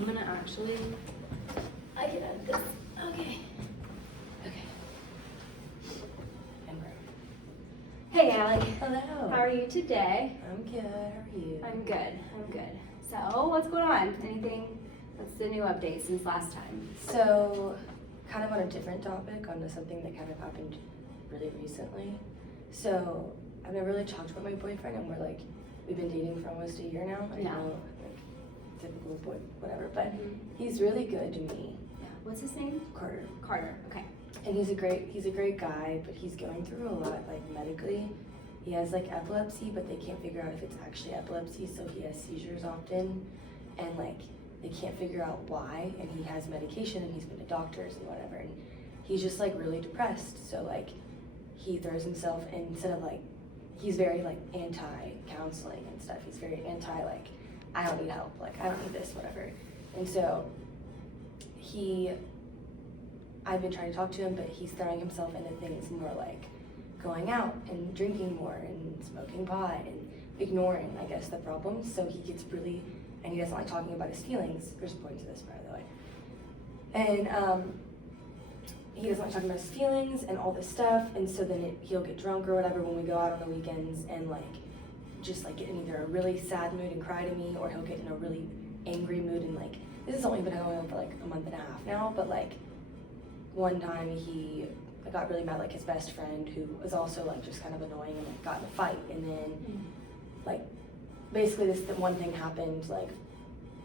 I'm gonna actually, I can edit this. Okay. Okay. And we're. Hey, Allie. Hello. How are you today? I'm good. How are you? I'm good. So, what's going on? What's the new update since last time? So, kind of on a different topic, onto something that kind of happened really recently. So, I've never really talked about my boyfriend, and we've been dating for almost a year now. I know, like, typical boy, whatever, but he's really good to me. Yeah. What's his name? Carter. Carter. Okay. And he's a great guy, but he's going through a lot, like, medically. He has, like, epilepsy, but they can't figure out if it's actually epilepsy, so he has seizures often, and, like, they can't figure out why, and he has medication, and he's been to doctors and whatever, and he's just, like, really depressed, so, like, he throws himself, instead of, like, he's very, like, anti-counseling and stuff. He's very anti, like, I don't need help, like, I don't need this, whatever. And so, I've been trying to talk to him, but he's throwing himself into things more like going out and drinking more and smoking pot and ignoring, I guess, the problems. So he gets really, and he doesn't like talking about his feelings. There's a point to this, by the way. And he doesn't like talking about his feelings and all this stuff. And so then he'll get drunk or whatever when we go out on the weekends and like just like get in either a really sad mood and cry to me, or he'll get in a really angry mood and like, this has only been going on for like a month and a half now, but like one time he got really mad, like his best friend, who was also like just kind of annoying, and like got in a fight, and then like basically the one thing happened like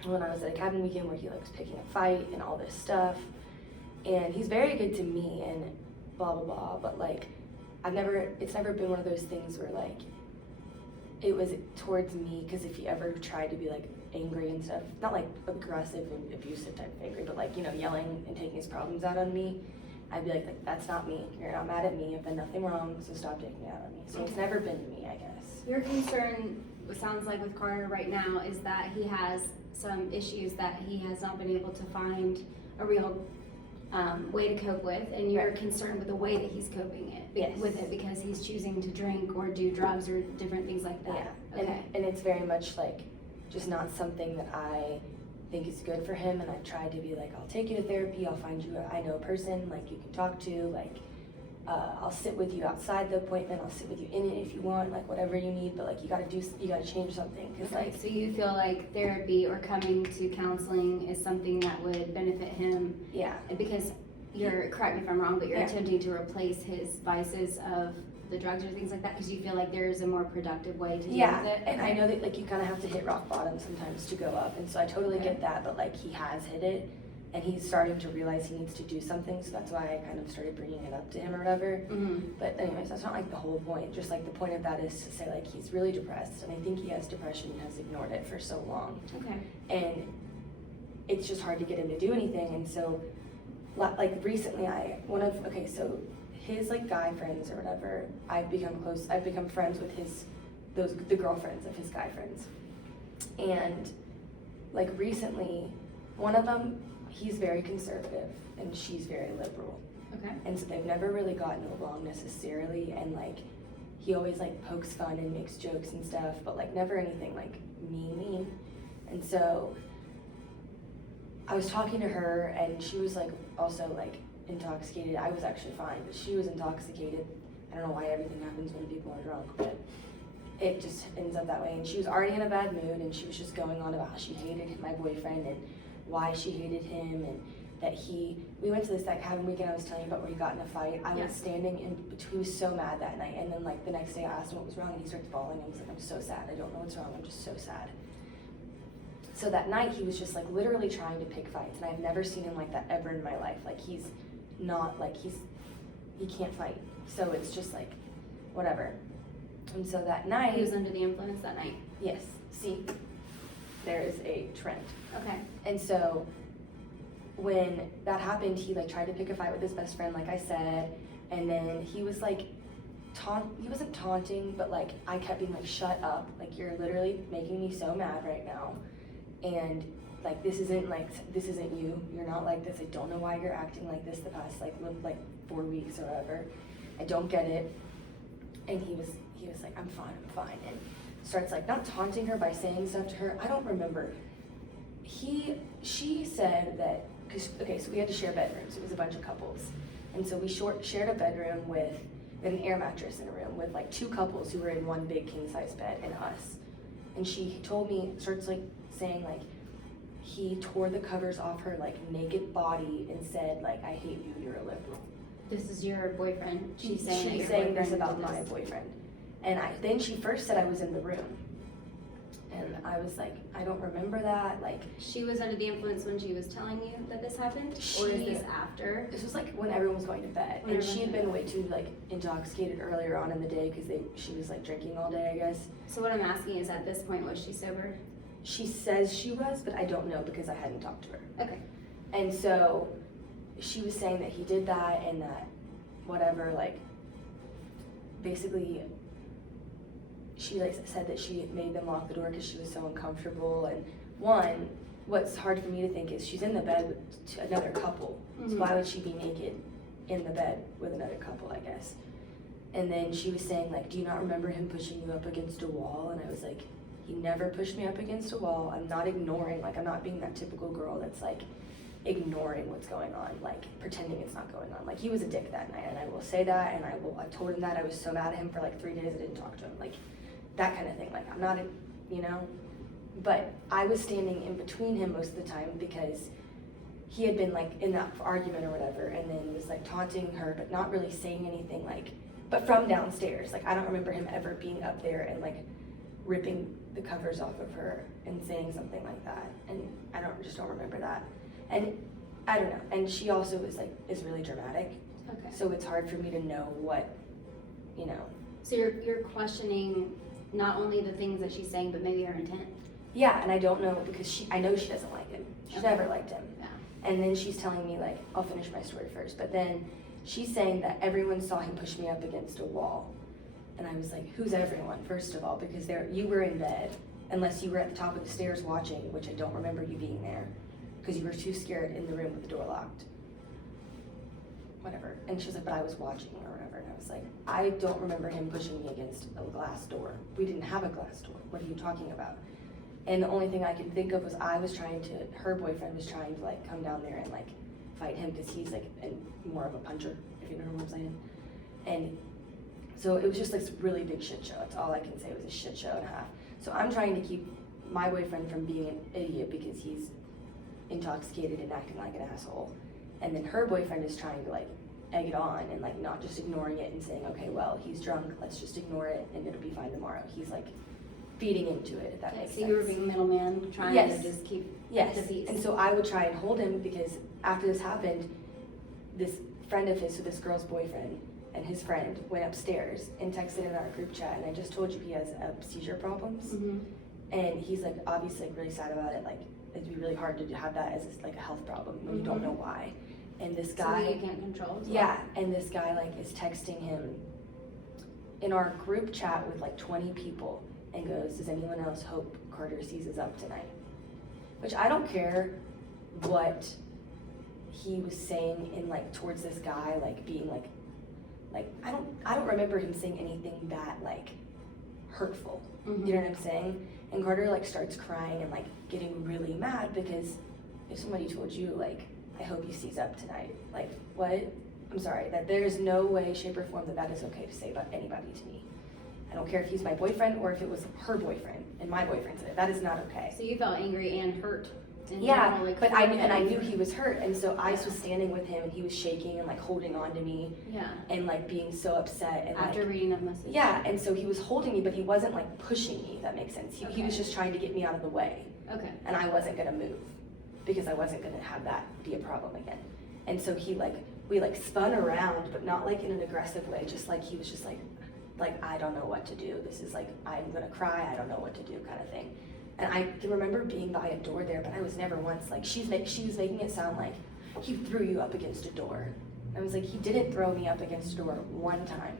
when I was at a cabin weekend where he like was picking a fight and all this stuff, and he's very good to me and blah blah blah, but like it's never been one of those things where like it was towards me, because if he ever tried to be like angry and stuff, not like aggressive and abusive type of angry, but like, you know, yelling and taking his problems out on me, I'd be like, that's not me. You're not mad at me. I've done nothing wrong, so stop taking it out on me. So it's never been me, I guess. Your concern, it sounds like with Carter right now, is that he has some issues that he has not been able to find a real way to cope with, and you're concerned with the way that he's coping with it, because he's choosing to drink or do drugs or different things like that. Yeah. Okay. And it's very much like just not something that I think is good for him, and I've tried to be like, I'll take you to therapy, I'll find you I know a person like you can talk to, like I'll sit with you outside the appointment, I'll sit with you in it if you want, like whatever you need, but like you gotta change something, because like, so you feel like therapy or coming to counseling is something that would benefit him? Yeah. Because correct me if I'm wrong, but you're attempting to replace his vices of the drugs or things like that, because you feel like there's a more productive way to deal with it? And I know that like you kind of have to hit rock bottom sometimes to go up, and so I totally get that, but like he has hit it, and he's starting to realize he needs to do something, so that's why I kind of started bringing it up to him or whatever. But anyways, that's not like the whole point. Just like the point of that is to say like he's really depressed, and I think he has depression and has ignored it for so long. Okay. And it's just hard to get him to do anything, and so like recently so his like guy friends or whatever, I've become friends with the girlfriends of his guy friends. And like recently, one of them, he's very conservative and she's very liberal. Okay. And so they've never really gotten along necessarily, and like he always like pokes fun and makes jokes and stuff, but like never anything like mean. And so I was talking to her, and she was like also like intoxicated. I was actually fine, but she was intoxicated. I don't know why everything happens when people are drunk, but it just ends up that way. And she was already in a bad mood, and she was just going on about how she hated my boyfriend and why she hated him, and that we went to that cabin weekend I was telling you about where he got in a fight. I was standing in between. He was so mad that night, and then like the next day I asked him what was wrong, and he starts bawling. I was like, I'm so sad. I don't know what's wrong. I'm just so sad. So that night he was just like literally trying to pick fights, and I've never seen him like that ever in my life. Like he can't fight. So it's just like whatever. And so that night he was under the influence that night. Yes. See, there is a trend. Okay. And so when that happened, he like tried to pick a fight with his best friend, like I said, and then he was like he wasn't taunting, but like I kept being like, shut up, like you're literally making me so mad right now, and like this isn't you, you're not like this, I don't know why you're acting like this the past like 4 weeks or whatever, I don't get it. And he was like, I'm fine, and starts like not taunting her by saying stuff to her. I don't remember. she said that, so we had to share bedrooms. It was a bunch of couples. And so we shared a bedroom with an air mattress in a room with like 2 couples who were in one big king size bed and us. And she told me, starts like saying like, he tore the covers off her like naked body and said like, I hate you, you're a liberal. This is your boyfriend. She's saying this about my boyfriend. And then she first said I was in the room. And I was like, I don't remember that. Like, she was under the influence when she was telling you that this happened? Or is this after? This was like when everyone was going to bed. And she had been way too like intoxicated earlier on in the day because she was like drinking all day, I guess. So what I'm asking is, at this point, was she sober? She says she was, but I don't know because I hadn't talked to her. Okay. And so she was saying that he did that and that whatever, like, basically she like said that she made them lock the door because she was so uncomfortable. And what's hard for me to think is she's in the bed with another couple. Mm-hmm. So why would she be naked in the bed with another couple, I guess? And then she was saying like, do you not remember him pushing you up against a wall? And I was like, he never pushed me up against a wall. I'm not ignoring, like I'm not being that typical girl that's like ignoring what's going on, like pretending it's not going on. Like he was a dick that night, and I will say that, and I told him that. I was so mad at him for like 3 days I didn't talk to him, like that kind of thing. Like I'm not, but I was standing in between him most of the time because he had been like in that argument or whatever, and then was like taunting her, but not really saying anything, like, but from downstairs. Like I don't remember him ever being up there and like ripping the covers off of her and saying something like that, and I just don't remember that. And I don't know, and she also is really dramatic. Okay. So it's hard for me to know what, So you're questioning not only the things that she's saying, but maybe her intent. Yeah, and I don't know because I know she doesn't like him. She's never liked him. Yeah. And then she's telling me like, I'll finish my story first, but then she's saying that everyone saw him push me up against a wall. And I was like, who's everyone, first of all? Because you were in bed, unless you were at the top of the stairs watching, which I don't remember you being there, because you were too scared in the room with the door locked. Whatever. And she was like, but I was watching or whatever. And I was like, I don't remember him pushing me against a glass door. We didn't have a glass door. What are you talking about? And the only thing I could think of was her boyfriend was trying to like come down there and like fight him because he's like more of a puncher, if you know what I'm saying. And so it was just like this really big shit show. That's all I can say. It was a shit show and a half. So I'm trying to keep my boyfriend from being an idiot because he's intoxicated and acting like an asshole. And then her boyfriend is trying to like egg it on and like not just ignoring it and saying, okay, well, he's drunk, let's just ignore it and it'll be fine tomorrow. He's like feeding into it, if that makes sense. So you were being middleman, trying to just keep the peace. And so I would try and hold him because after this happened, this friend of his, so this girl's boyfriend, and his friend went upstairs and texted in our group chat, and I just told you he has seizure problems. Mm-hmm. And he's like obviously like really sad about it. Like it'd be really hard to have that as like a health problem when you don't know why. And this guy, so you can't control as well. Yeah, and this guy like is texting him in our group chat with like 20 people and goes, does anyone else hope Carter seizes up tonight? Which I don't care what he was saying in like towards this guy, like being like I don't remember him saying anything that like hurtful. Mm-hmm. You know what I'm saying? And Carter like starts crying and like getting really mad because if somebody told you like, I hope you seize up tonight, like what? I'm sorry, that there is no way, shape, or form that is okay to say about anybody to me. I don't care if he's my boyfriend or if it was her boyfriend and my boyfriend said it. That is not okay. So you felt angry and hurt. Yeah, like, but I knew he was hurt, and so I was standing with him, and he was shaking and like holding on to me. Yeah. And like being so upset and after reading that message. Yeah, and so he was holding me, but he wasn't like pushing me. If that makes sense. He was just trying to get me out of the way. Okay. And I wasn't gonna move because I wasn't gonna have that be a problem again. And so we spun around, but not like in an aggressive way. Just like he was just like I don't know what to do. This is like I'm gonna cry. I don't know what to do, kind of thing. And I can remember being by a door there, but I was never once like she was making it sound like he threw you up against a door. I was like, he didn't throw me up against a door one time.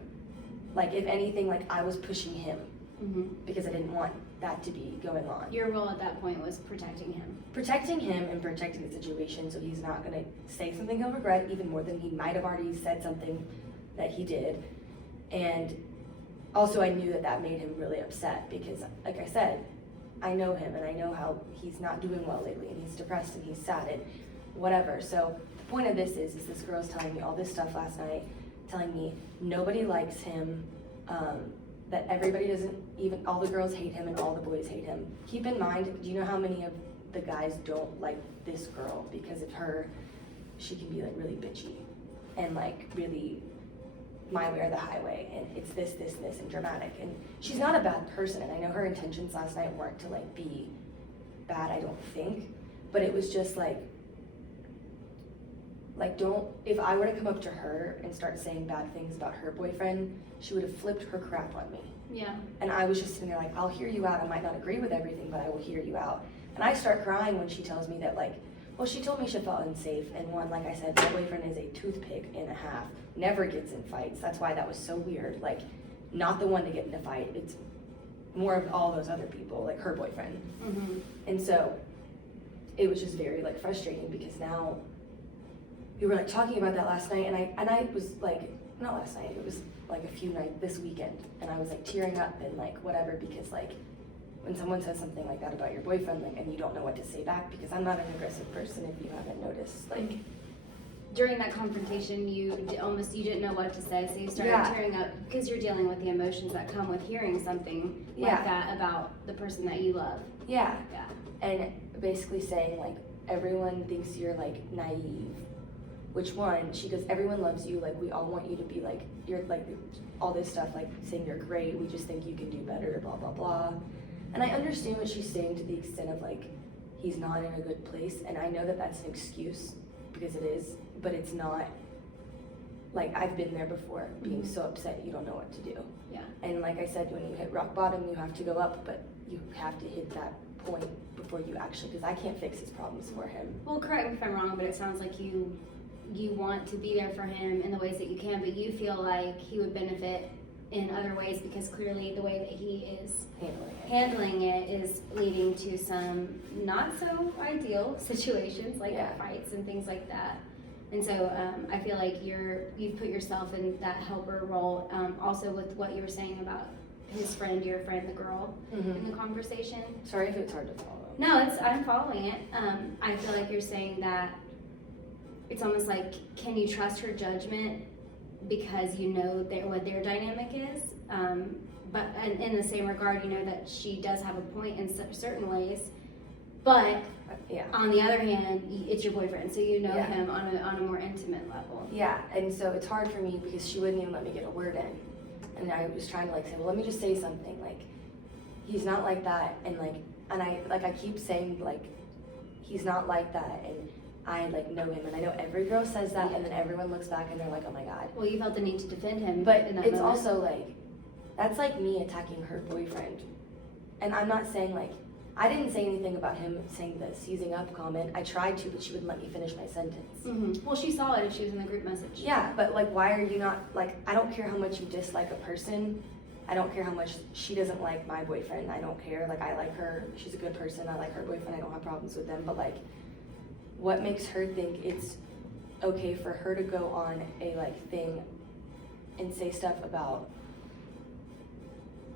Like if anything, like I was pushing him because I didn't want that to be going on. Your role at that point was protecting him. Protecting him and protecting the situation so he's not gonna say something he'll regret even more than he might have already said something that he did. And also I knew that made him really upset because like I said, I know him and I know how he's not doing well lately and he's depressed and he's sad and whatever. So the point of this is this girl's telling me all this stuff last night, telling me nobody likes him, that everybody doesn't, even all the girls hate him and all the boys hate him. Keep in mind, do you know how many of the guys don't like this girl because of her? She can be like really bitchy and like really my way or the highway, and it's this and dramatic, and she's not a bad person, and I know her intentions last night weren't to like be bad, I don't think, but it was just like don't, if I were to come up to her and start saying bad things about her boyfriend, she would have flipped her crap on me. Yeah. And I was just sitting there like, I'll hear you out, I might not agree with everything, but I will hear you out. And I start crying when she tells me that, like, well, she told me she felt unsafe, and one, like I said, my boyfriend is a toothpick and a half, never gets in fights. That's why that was so weird. Like, not the one to get in a fight. It's more of all those other people, like her boyfriend. Mm-hmm. And so it was just very like frustrating because now we were like talking about that last night, and I was like, not last night, it was like a few nights this weekend, and I was like tearing up and like whatever, because like when someone says something like that about your boyfriend, like, and you don't know what to say back, because I'm not an aggressive person if you haven't noticed, like. During that confrontation, you didn't know what to say, so you started tearing up because you're dealing with the emotions that come with hearing something like that about the person that you love. Yeah. And basically saying like, everyone thinks you're like naive. Which one? She goes, everyone loves you, like we all want you to be like, you're like all this stuff, like saying you're great, we just think you can do better, blah, blah, blah. And I understand what she's saying to the extent of like, he's not in a good place, and I know that that's an excuse, because it is, but it's not, like I've been there before, being so upset you don't know what to do. Yeah. And like I said, when you hit rock bottom, you have to go up, but you have to hit that point before you actually, because I can't fix his problems for him. Well, correct me if I'm wrong, but it sounds like you want to be there for him in the ways that you can, but you feel like he would benefit in other ways, because clearly the way that he is handling it is leading to some not so ideal situations, like fights and things like that. And so I feel like you've put yourself in that helper role, also with what you were saying about his friend, your friend, the girl, in the conversation. Sorry if it's hard to follow. No, I'm following it. I feel like you're saying that it's almost like, can you trust her judgment because you know what their dynamic is? But in the same regard, you know that she does have a point in certain ways. But on the other hand, it's your boyfriend, so you know him on a more intimate level. Yeah, and so it's hard for me because she wouldn't even let me get a word in. And I was trying to like say, well, let me just say something. Like, he's not like that, and I keep saying like, he's not like that, and I like know him, and I know every girl says that, and then everyone looks back and they're like, oh my god. Well, you felt the need to defend him, but in that it's moment. Also like, that's like me attacking her boyfriend, and I'm not saying like, I didn't say anything about him saying the seizing up comment. I tried to, but she wouldn't let me finish my sentence. Well, she saw it if she was in the group message. Yeah, but like, why are you not like? I don't care how much you dislike a person. I don't care how much she doesn't like my boyfriend. I don't care. Like, I like her. She's a good person. I like her boyfriend. I don't have problems with them. But like, what makes her think it's okay for her to go on a like thing and say stuff about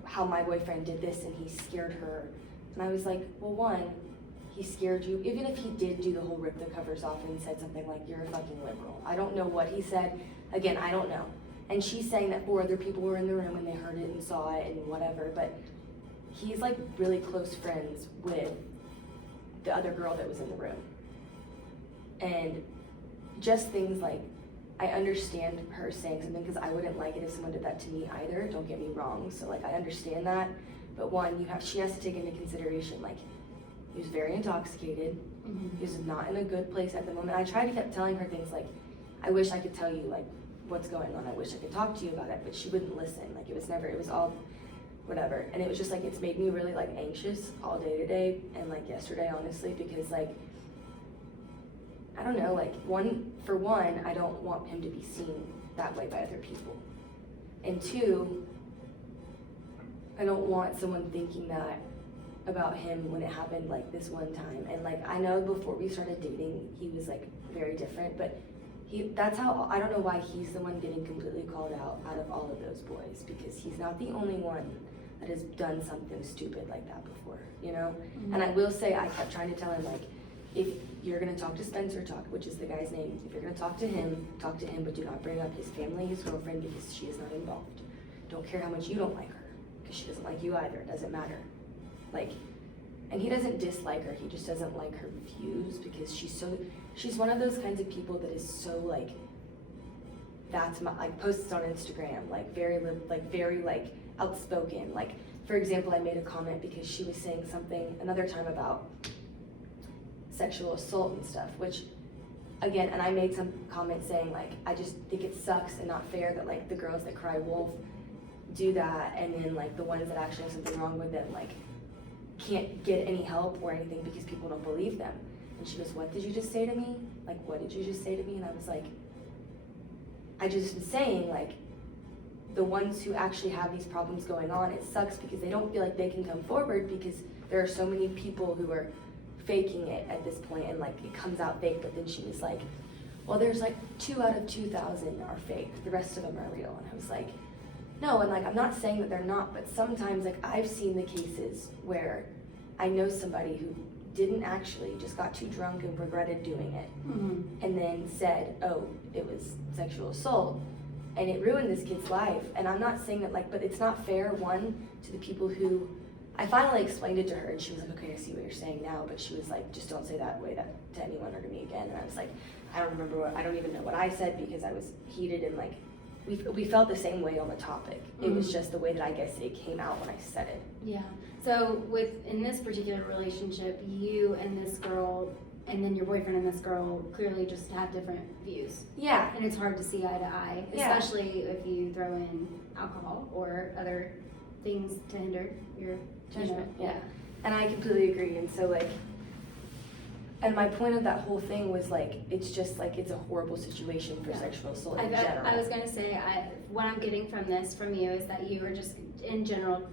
how my boyfriend did this and he scared her? And I was like, well, one, he scared you. Even if he did do the whole rip the covers off and said something like, you're a fucking liberal. I don't know what he said. Again, I don't know. And she's saying that 4 other people were in the room and they heard it and saw it and whatever, but he's like really close friends with the other girl that was in the room. And just things like, I understand her saying something because I wouldn't like it if someone did that to me either, don't get me wrong. So like, I understand that, but one, she has to take into consideration, like, he was very intoxicated, he was not in a good place at the moment. I tried to keep telling her things like, I wish I could tell you like what's going on, I wish I could talk to you about it, but she wouldn't listen. Like, it was all whatever. And it was just like, it's made me really like anxious all day today and like yesterday, honestly, because like, I don't know, like for one, I don't want him to be seen that way by other people. And 2, I don't want someone thinking that about him when it happened like this one time. And like, I know before we started dating, he was like very different, but that's how, I don't know why he's the one getting completely called out of all of those boys, because he's not the only one that has done something stupid like that before, you know? And I will say, I kept trying to tell him, like, if you're gonna talk to Spencer, which is the guy's name, if you're gonna talk to him, but do not bring up his family, his girlfriend, because she is not involved. Don't care how much you don't like her, because she doesn't like you either, it doesn't matter. Like, and he doesn't dislike her, he just doesn't like her views, because she's one of those kinds of people that is so, like, that's my, like, posts on Instagram, like, very outspoken. Like, for example, I made a comment because she was saying something another time about sexual assault and stuff, which, again, and I made some comments saying, like, I just think it sucks and not fair that, like, the girls that cry wolf do that, and then, like, the ones that actually have something wrong with them, like, can't get any help or anything because people don't believe them. And she goes, what did you just say to me? Like, what did you just say to me? And I was like, I just was saying, like, the ones who actually have these problems going on, it sucks because they don't feel like they can come forward because there are so many people who are faking it at this point, and, like, it comes out fake. But then she was like, well, there's like 2 out of 2,000 are fake, the rest of them are real. And I was like, no, and, like, I'm not saying that they're not, but sometimes, like, I've seen the cases where I know somebody who didn't actually, just got too drunk and regretted doing it, and then said, oh, it was sexual assault, and it ruined this kid's life. And I'm not saying that, like, but it's not fair, one, to the people who, I finally explained it to her, and she was like, okay, I see what you're saying now, but she was like, just don't say that way that to anyone or to me again. And I was like, I don't even know what I said, because I was heated, and, like, we felt the same way on the topic. It was just the way that I guess it came out when I said it. Yeah. So in this particular relationship, you and this girl, and then your boyfriend and this girl, clearly just have different views. Yeah. And it's hard to see eye to eye, especially if you throw in alcohol or other things to hinder your judgment. Yeah. And I completely agree. And so, like, and my point of that whole thing was, like, it's just, like, it's a horrible situation for sexual assault in general. I was going to say, what I'm getting from you is that you were just, in general,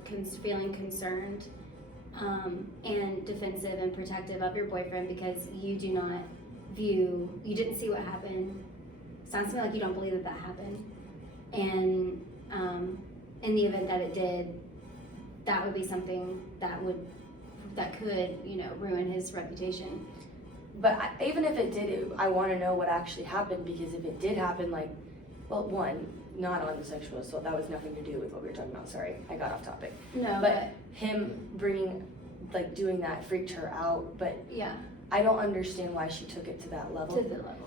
feeling concerned and defensive and protective of your boyfriend because you didn't see what happened. Sounds to me like you don't believe that happened. And in the event that it did, that would be something that could, ruin his reputation. But even if it did, I want to know what actually happened, because if it did happen, like, well, one, not on the sexual assault, that was nothing to do with what we were talking about. Sorry, I got off topic. No, but him doing that freaked her out. But yeah, I don't understand why she took it to that level.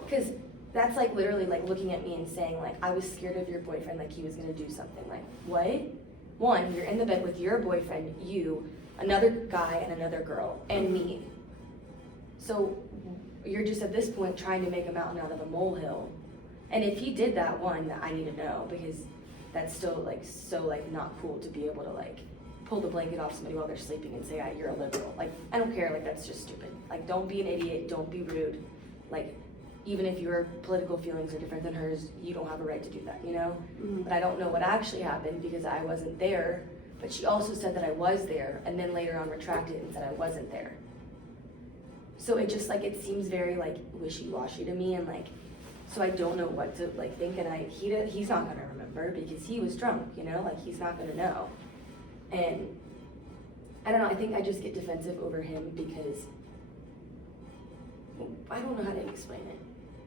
Because that's, like, literally, like, looking at me and saying, like, I was scared of your boyfriend, like he was gonna do something. Like, what? One, you're in the bed with your boyfriend, you, another guy, and another girl, and me. So you're just at this point trying to make a mountain out of a molehill. And if he did that, one, I need to know, because that's still, like, so, like, not cool to be able to, like, pull the blanket off somebody while they're sleeping and say, you're a liberal. Like, I don't care, like, that's just stupid. Like, don't be an idiot, don't be rude. Like, even if your political feelings are different than hers, you don't have a right to do that, you know? But I don't know what actually happened because I wasn't there. But she also said that I was there, and then later on retracted and said I wasn't there. So it just, like, it seems very, like, wishy-washy to me, and, like, so I don't know what to, like, think, and he's not gonna remember because he was drunk, you know? Like, he's not gonna know. And I don't know, I think I just get defensive over him because I don't know how to explain it.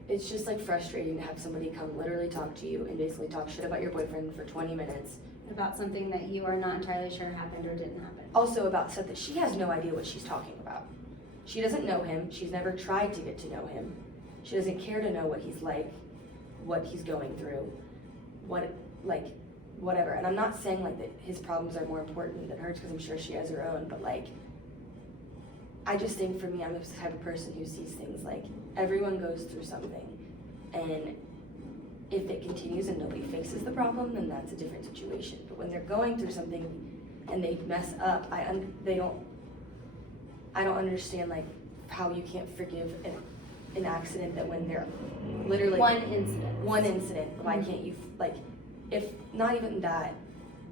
It's just, like, frustrating to have somebody come literally talk to you and basically talk shit about your boyfriend for 20 minutes. About something that you are not entirely sure happened or didn't happen. Also about stuff that she has no idea what she's talking about. She doesn't know him. She's never tried to get to know him. She doesn't care to know what he's like, what he's going through, whatever. And I'm not saying, like, that his problems are more important than hers, because I'm sure she has her own, but, like, I just think for me, I'm the type of person who sees things like everyone goes through something, and if it continues and nobody fixes the problem, then that's a different situation. But when they're going through something and they mess up, I don't understand, like, how you can't forgive an accident that when they're literally one incident. Why can't you, like, if not even that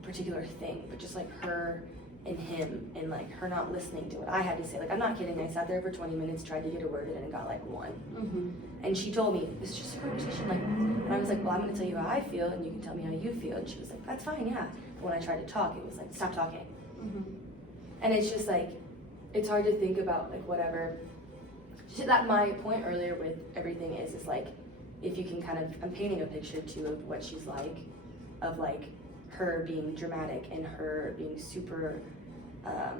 particular thing, but just, like, her and him, and like her not listening to what I had to say. Like, I'm not kidding, I sat there for 20 minutes, tried to get a word in, and got like one. And she told me, it's just a conversation, like, and I was like, well, I'm gonna tell you how I feel, and you can tell me how you feel. And she was like, that's fine, yeah. But when I tried to talk, it was like, stop talking. And it's just like, it's hard to think about like whatever. Just that my point earlier with everything is like, if you can kind of, I'm painting a picture too of what she's like, of like her being dramatic and her being super, I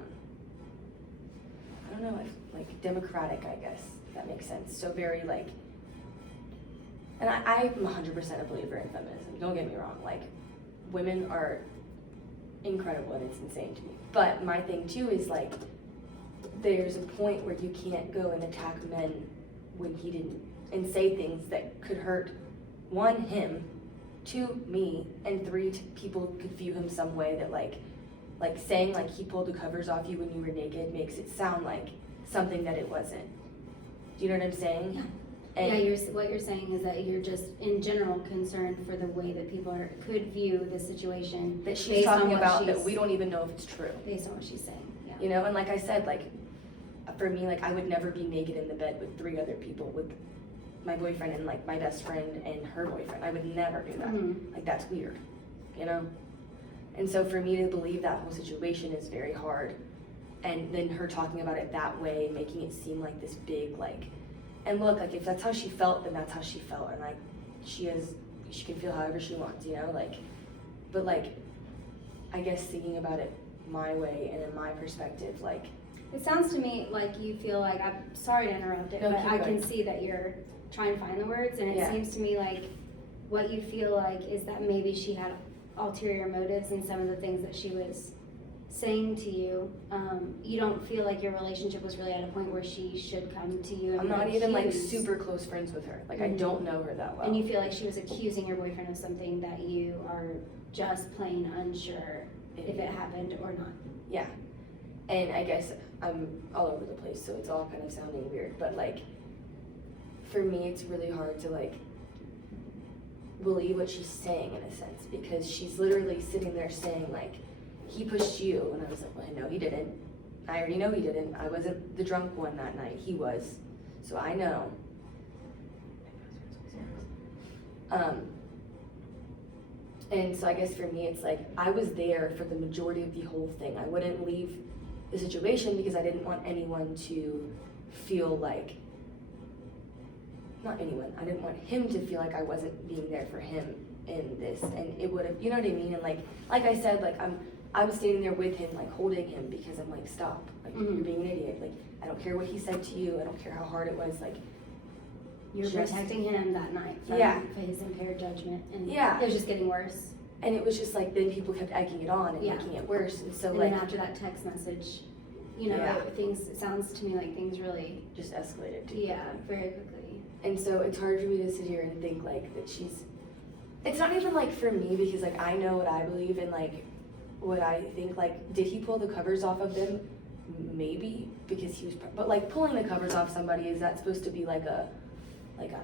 don't know, like democratic, I guess, if that makes sense. So very like, and I'm 100% a believer in feminism, don't get me wrong, like women are incredible and it's insane to me. But my thing too is like, there's a point where you can't go and attack men when he didn't, and say things that could hurt, 1, him, 2, me, and 3, people could view him some way that like saying like he pulled the covers off you when you were naked makes it sound like something that it wasn't. Do you know what I'm saying? Yeah. And What you're saying is that you're just in general concerned for the way that people could view the situation that she's talking about that we don't even know if it's true. Based on what she's saying, yeah. You know, and like I said, like for me, like I would never be naked in the bed with 3 other people, with my boyfriend and like my best friend and her boyfriend. I would never do that. Like that's weird, you know? And so for me to believe that whole situation is very hard. And then her talking about it that way, making it seem like this big like, and look, like if that's how she felt, then that's how she felt. And like she can feel however she wants, you know? Like, but like, I guess thinking about it my way and in my perspective, like, it sounds to me like you feel like, I'm sorry to interrupt it, no, but I going. can see that you're trying to find the words, and it seems to me like what you feel like is that maybe she had ulterior motives in some of the things that she was saying to you. You don't feel like your relationship was really at a point where she should come to you and I'm not accuse. even like super close friends with her. Like I don't know her that well. And you feel like she was accusing your boyfriend of something that you are just plain unsure if it happened or not. Yeah. And I guess I'm all over the place, so it's all kind of sounding weird, but like for me it's really hard to like believe what she's saying in a sense, because she's literally sitting there saying like, he pushed you, and I was like, well, no, he didn't. I already know he didn't. I wasn't the drunk one that night. He was. So I know. And so I guess for me, it's like, I was there for the majority of the whole thing. I wouldn't leave the situation because I didn't want anyone to feel like, not anyone, I didn't want him to feel like I wasn't being there for him in this, and it would have, you know what I mean? And like I said, like I was standing there with him, like holding him, because I'm like, stop, like you're being an idiot. Like I don't care what he said to you. I don't care how hard it was. Like you're protecting him that night from his impaired judgment, and it was just getting worse. And it was just like then people kept egging it on and making it worse, and so and like then after that text message, you know, things. It sounds to me like things really just escalated. Very quickly. And so it's hard for me to sit here and think like that she's. It's not even like for me, because like I know what I believe and like what I think. Like, did he pull the covers off of them? Maybe, because he was. But like pulling the covers off somebody, is that supposed to be like a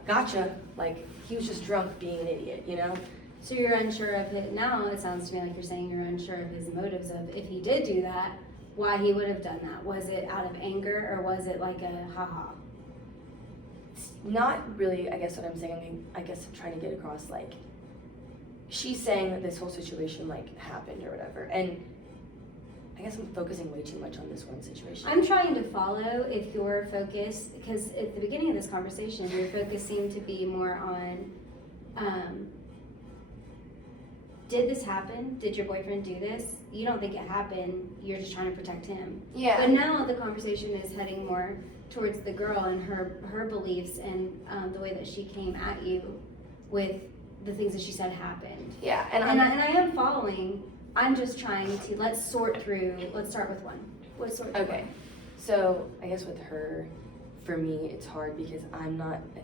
gotcha? Like he was just drunk being an idiot, you know? So you're unsure of it now. It sounds to me like you're saying you're unsure of his motives of if he did do that, why he would have done that. Was it out of anger, or was it like a haha? Not really. I guess what I'm saying. I mean, I guess I'm trying to get across like. She's saying that this whole situation like happened or whatever, and I guess I'm focusing way too much on this one situation. I'm trying to follow if your focus, because at the beginning of this conversation, your focus seemed to be more on, did this happen? Did your boyfriend do this? You don't think it happened, you're just trying to protect him. Yeah. But now the conversation is heading more towards the girl and her beliefs and the way that she came at you with the things that she said happened. Yeah, and I am following. I'm just trying to, let's start with one. Let's sort through Okay, one. so I guess with her, for me, it's hard because I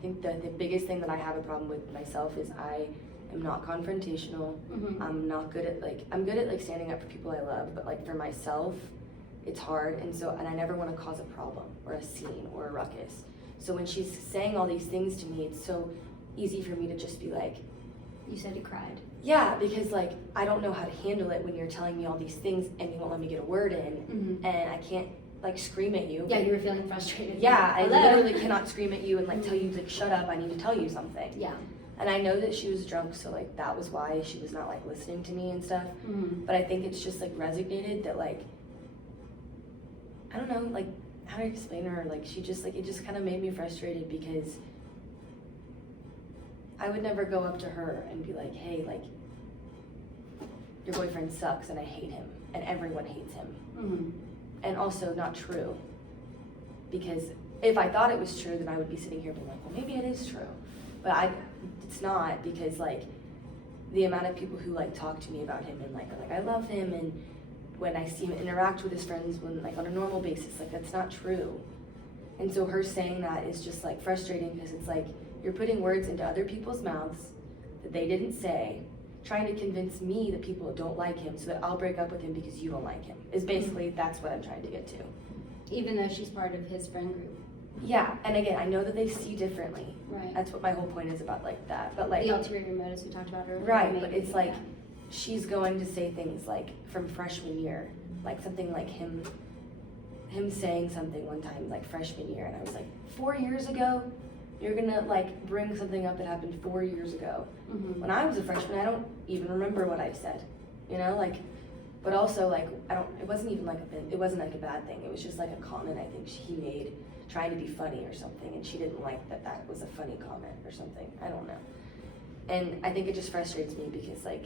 think the biggest thing that I have a problem with myself is I am not confrontational. I'm not good at I'm good at standing up for people I love, but like for myself, it's hard. And I never want to cause a problem or a scene or a ruckus. So when she's saying all these things to me, it's so easy for me to just be like, You said you cried. Yeah, because like I don't know how to handle it when you're telling me all these things and you won't let me get a word in, and I can't like scream at you. Yeah, you were feeling frustrated. Yeah, Hello? I literally cannot scream at you and like tell you like shut up, I need to tell you something. Yeah. And I know that she was drunk, so like that was why she was not like listening to me and stuff. But I think it's just like resonated that like I don't know like how to explain her, like she just like it just kind of made me frustrated because I would never go up to her and be like, hey, like your boyfriend sucks and I hate him and everyone hates him. And also not true, because if I thought it was true, then I would be sitting here being like, well, maybe it is true, but it's not, because like the amount of people who like talk to me about him and like are like I love him, and when I see him interact with his friends when like on a normal basis, like that's not true. And so her saying that is just like frustrating, because it's like you're putting words into other people's mouths that they didn't say, trying to convince me that people don't like him so that I'll break up with him because you don't like him, is basically that's what I'm trying to get to. Even though she's part of his friend group. Yeah, and again, I know that they see differently. Right. That's what my whole point is about like that. But like the ulterior motives we talked about earlier. right, maybe. but it's like she's going to say things like from freshman year, like something like him saying something one time like freshman year, and I was like 4 years ago? You're gonna like bring something up that happened 4 years ago. When I was a freshman, I don't even remember what I said, you know, like, but also like, it wasn't even like it wasn't like a bad thing. It was just like a comment I think he made trying to be funny or something, and she didn't like that was a funny comment or something. I don't know. And I think it just frustrates me because like,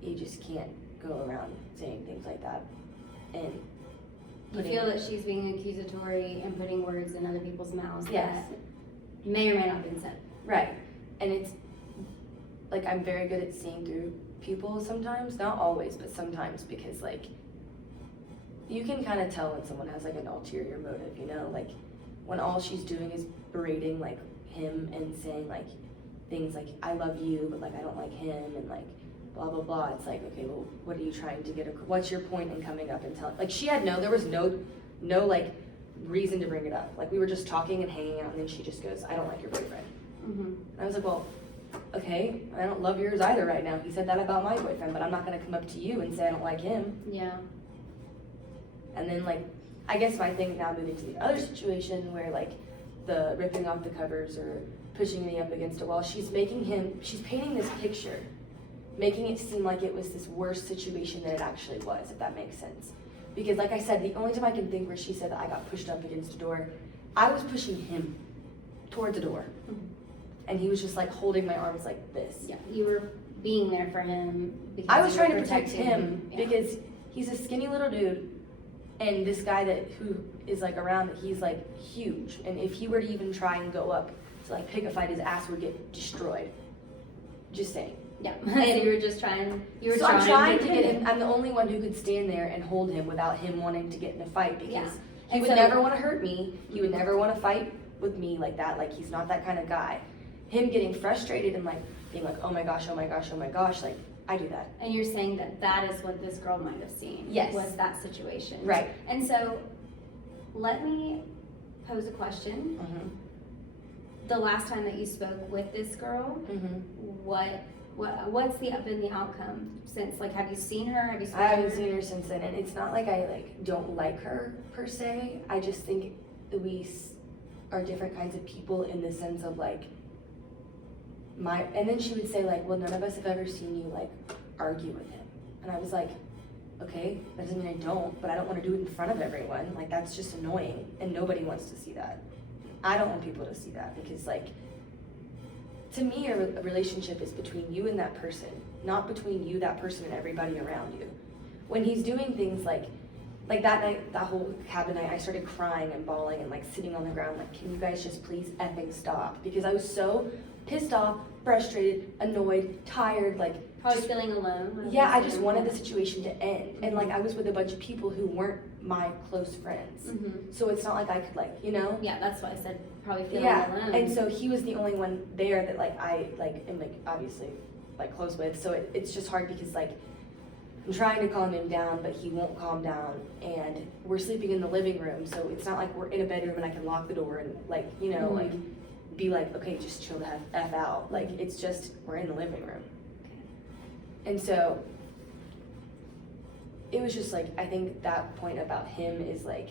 you just can't go around saying things like that. And you feel that she's being accusatory and putting words in other people's mouths. Yes. That may or may not have been said. Right. And it's like I'm very good at seeing through people sometimes, not always, but sometimes, because like you can kind of tell when someone has like an ulterior motive, you know, like when all she's doing is berating like him and saying like things like I love you but like I don't like him and like blah blah blah. It's like, okay, well, what are you trying to get what's your point in coming up and telling, like there was no like reason to bring it up. Like we were just talking and hanging out, and then she just goes, I don't like your boyfriend. And I was like, well, okay, I don't love yours either right now. He said that about my boyfriend, but I'm not gonna come up to you and say I don't like him. Yeah. And then like, I guess my thing now moving to the other situation where like the ripping off the covers or pushing me up against a wall, she's painting this picture, making it seem like it was this worse situation than it actually was, if that makes sense. Because like I said, the only time I can think where she said that I got pushed up against a door, I was pushing him towards the door. And he was just like holding my arms like this. Yeah, you were being there for him. Because I was you trying were to protect him Yeah. because he's a skinny little dude, and this guy who is like around, he's like huge. And if he were to even try and go up to like pick a fight, his ass would get destroyed. Just saying. Yeah. So you were just trying. I'm trying to get him. I'm the only one who could stand there and hold him without him wanting to get in a fight, because he would never want to hurt me. He would never want to fight with me like that. Like he's not that kind of guy. Him getting frustrated and like being like, oh my gosh, oh my gosh, oh my gosh, like I do that. And you're saying that is what this girl might have seen. Yes. Was that situation. Right. And so, let me pose a question. The last time that you spoke with this girl, what's the outcome since? Like, have you seen her? Have you spoken I haven't to her? seen her since then, and it's not like I like don't like her per se. I just think that we are different kinds of people in the sense of like and then she would say like, well, none of us have ever seen you like argue with him. And I was like, okay, that doesn't mean I don't, but I don't want to do it in front of everyone. Like that's just annoying, and nobody wants to see that. I don't want people to see that, because like, to me, a relationship is between you and that person, not between you, that person, and everybody around you. When he's doing things like that night, that whole cabin night, I started crying and bawling and like sitting on the ground like, can you guys just please effing stop? Because I was so pissed off, frustrated, annoyed, tired, like probably feeling alone. Yeah, I just wanted the situation to end. And like I was with a bunch of people who weren't my close friends. So it's not like I could like, you know? Yeah, that's why I said probably feeling alone. And so he was the only one there that like I like am like obviously like close with. So it's just hard because like I'm trying to calm him down, but he won't calm down, and we're sleeping in the living room, so it's not like we're in a bedroom and I can lock the door and like, you know, like be like, okay, just chill the F out. Like, it's just, we're in the living room. And so it was just like, I think that point about him is like,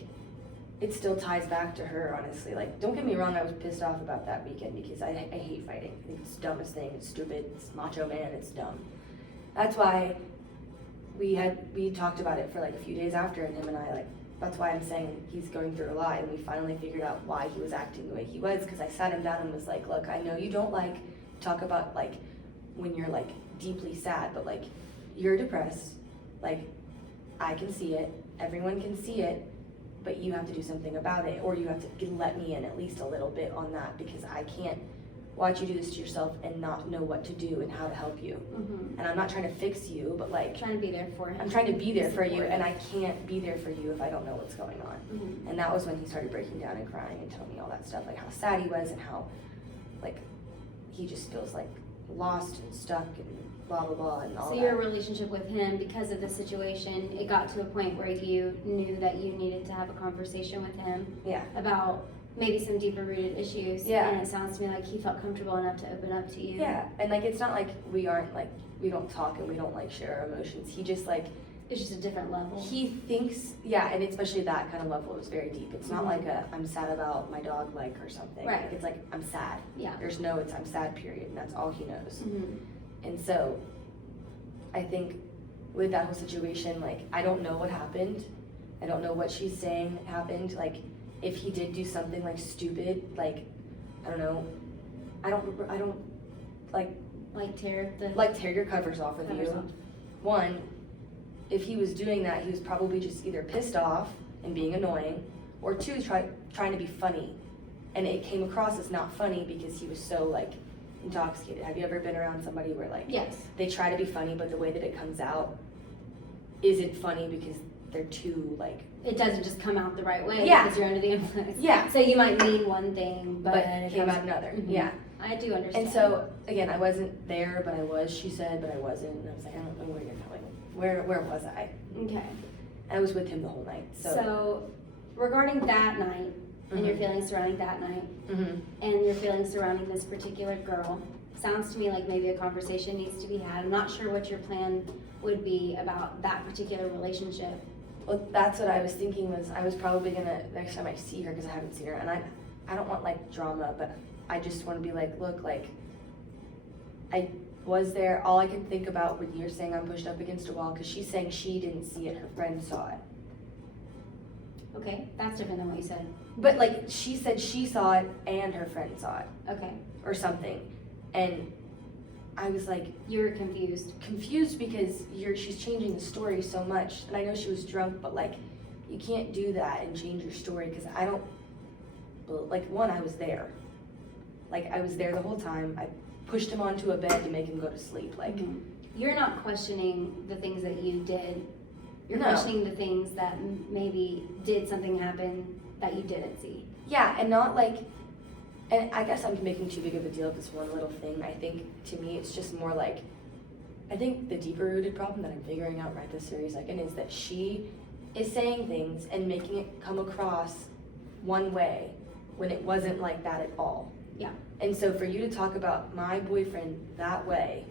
it still ties back to her, honestly. Like, don't get me wrong, I was pissed off about that weekend because I hate fighting. I think it's the dumbest thing. It's stupid. It's macho man. It's dumb. That's why we talked about it for like a few days after, and him and I, like, that's why I'm saying he's going through a lot, and we finally figured out why he was acting the way he was, because I sat him down and was like, look, I know you don't like talk about like when you're like deeply sad, but like you're depressed, like I can see it, everyone can see it, but you have to do something about it, or you have to let me in at least a little bit on that, because I can't watch you do this to yourself and not know what to do and how to help you. And I'm not trying to fix you, but like trying to be there for him. I'm trying to be there for you, and I can't be there for you if I don't know what's going on. And that was when he started breaking down and crying and telling me all that stuff, like how sad he was and how like he just feels like lost and stuck and blah blah blah and all that. So your relationship with him, because of the situation, it got to a point where you knew that you needed to have a conversation with him about maybe some deeper rooted issues. And it sounds to me like he felt comfortable enough to open up to you. And like it's not like we aren't like, we don't talk and we don't like share our emotions. He just like, it's just a different level. He thinks, and especially that kind of level is very deep. It's not like a I'm sad about my dog like or something. Right. Like, it's like I'm sad. There's no it's I'm sad period, and that's all he knows. And so I think with that whole situation, like I don't know what happened. I don't know what she's saying happened. Like if he did do something like stupid, like I don't know, I don't like tear your covers off of you. One, if he was doing that, he was probably just either pissed off and being annoying, or two, trying to be funny, and it came across as not funny because he was so like intoxicated. Have you ever been around somebody where like they try to be funny, but the way that it comes out isn't funny because they're too like, it doesn't just come out the right way because you're under the influence. So you might mean one thing, but it came out another. I do understand. And so again, I wasn't there, but I was. She said, but I wasn't, and I was like, I don't know where you're going. Where was I? Okay. I was with him the whole night. So regarding that night and your feelings surrounding that night and your feelings surrounding this particular girl, sounds to me like maybe a conversation needs to be had. I'm not sure what your plan would be about that particular relationship. Well, that's what I was thinking. Was I was probably gonna, next time I see her, because I haven't seen her, and I don't want like drama, but I just want to be like, look, like I was there. All I can think about when you're saying I'm pushed up against a wall, because she's saying she didn't see it, her friend saw it. Okay, that's different than what you said. But like she said she saw it and her friend saw it. Okay. Or something. And I was like, you were confused. Confused because she's changing the story so much. And I know she was drunk, but like you can't do that and change your story, because I don't, like, one, I was there. Like I was there the whole time. I pushed him onto a bed to make him go to sleep. Like you're not questioning the things that you did. You're questioning the things that maybe did something happen that you didn't see. And not like, and I guess I'm making too big of a deal of this one little thing. I think to me it's just more like, I think the deeper rooted problem that I'm figuring out right this very second is that she is saying things and making it come across one way when it wasn't like that at all. And so for you to talk about my boyfriend that way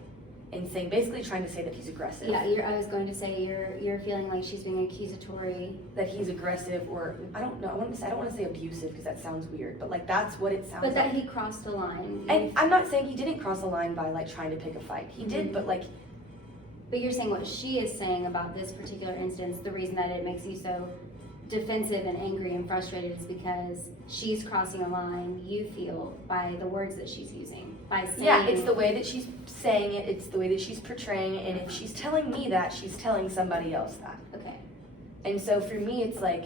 and saying, basically trying to say that he's aggressive. I was going to say you're feeling like she's being accusatory. That he's aggressive, or I don't know, I don't want to say abusive because that sounds weird, but like that's what it sounds like. But that he crossed the line. And I'm not saying he didn't cross the line by like trying to pick a fight. He did, but like. But you're saying what she is saying about this particular instance, the reason that it makes you so defensive and angry and frustrated is because she's crossing a line, you feel, by the words that she's using. By saying, it's the way that she's saying it, it's the way that she's portraying it, and if she's telling me that, she's telling somebody else that. Okay. And so for me, it's like,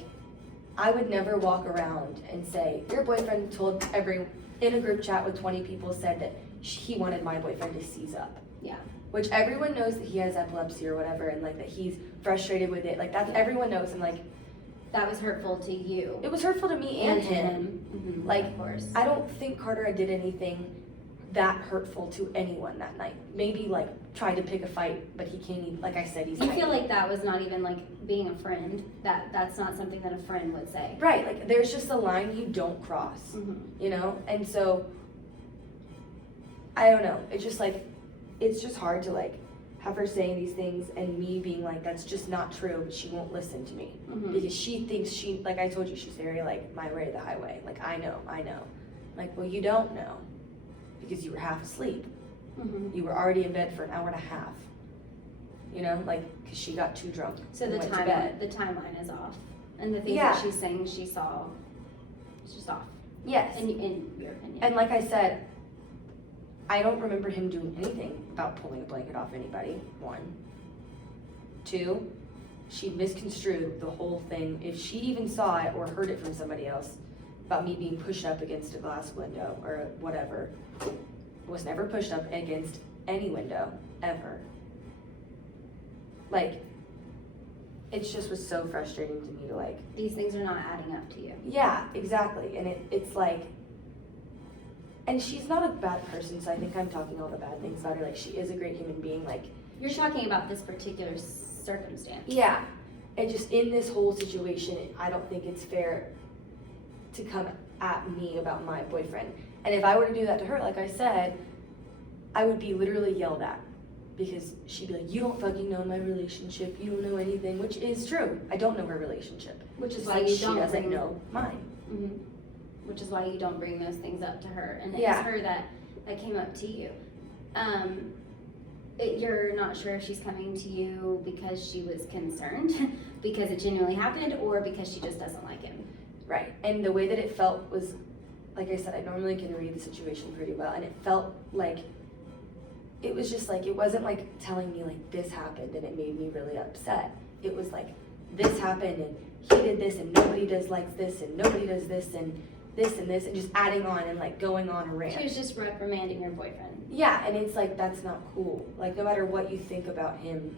I would never walk around and say, your boyfriend told in a group chat with 20 people said that he wanted my boyfriend to seize up. Which everyone knows that he has epilepsy or whatever, and like that he's frustrated with it. Like that's everyone knows, and like that was hurtful to you. It was hurtful to me and him. Like, of course. I don't think Carter did anything that hurtful to anyone that night. Maybe like tried to pick a fight, but he can't even, like I said, he's. You feel like that was not even like being a friend. That's not something that a friend would say. Right. Like there's just a line you don't cross. You know, and so I don't know. It's just like, it's just hard to like have her saying these things and me being like, that's just not true, but she won't listen to me. Because she thinks like I told you, she's very like, my way or the highway. Like, I know. Like, well, you don't know because you were half asleep. You were already in bed for an hour and a half. You know, like, because she got too drunk. So and the went to bed. timeline is off. And the things that she's saying she saw, it's just off. Yes. In your opinion. And like I said, I don't remember him doing anything about pulling a blanket off anybody, 1. 2, she misconstrued the whole thing. If she even saw it or heard it from somebody else about me being pushed up against a glass window or whatever, was never pushed up against any window, ever. Like, it just was so frustrating to me to like... These things are not adding up to you. Yeah, exactly. And it's like... And she's not a bad person, so I think I'm talking all the bad things about her. Like, she is a great human being. Like, you're talking about this particular circumstance. Yeah. And just in this whole situation, I don't think it's fair to come at me about my boyfriend. And if I were to do that to her, like I said, I would be literally yelled at. Because she'd be like, you don't fucking know my relationship. You don't know anything, which is true. I don't know her relationship. Which is Just why like you she don't doesn't know mine. Which is why you don't bring those things up to her. And it's her that came up to you. You're not sure if she's coming to you because she was concerned, because it genuinely happened, or because she just doesn't like him. Right. And the way that it felt was, like I said, I normally can read the situation pretty well. And it felt like, it was just like, it wasn't like telling me like this happened and it made me really upset. It was like, this happened and he did this and nobody does like this and nobody does this and this and this, and just adding on and like going on a rant. She was just reprimanding your boyfriend. Yeah, and it's like, that's not cool. Like, no matter what you think about him,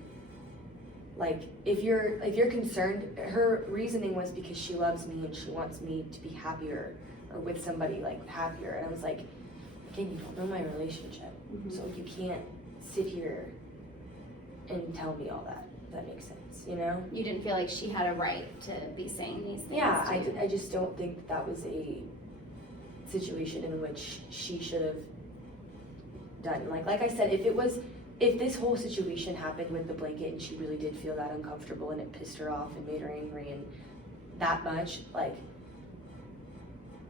like, if you're concerned, her reasoning was because she loves me and she wants me to be happier or with somebody like happier. And I was like, again, you don't know my relationship. So you can't sit here and tell me all that. If that makes sense, you know? You didn't feel like she had a right to be saying these things. Yeah, I just don't think that was a situation in which she should have done. Like I said, if this whole situation happened with the blanket and she really did feel that uncomfortable and it pissed her off and made her angry and that much, like,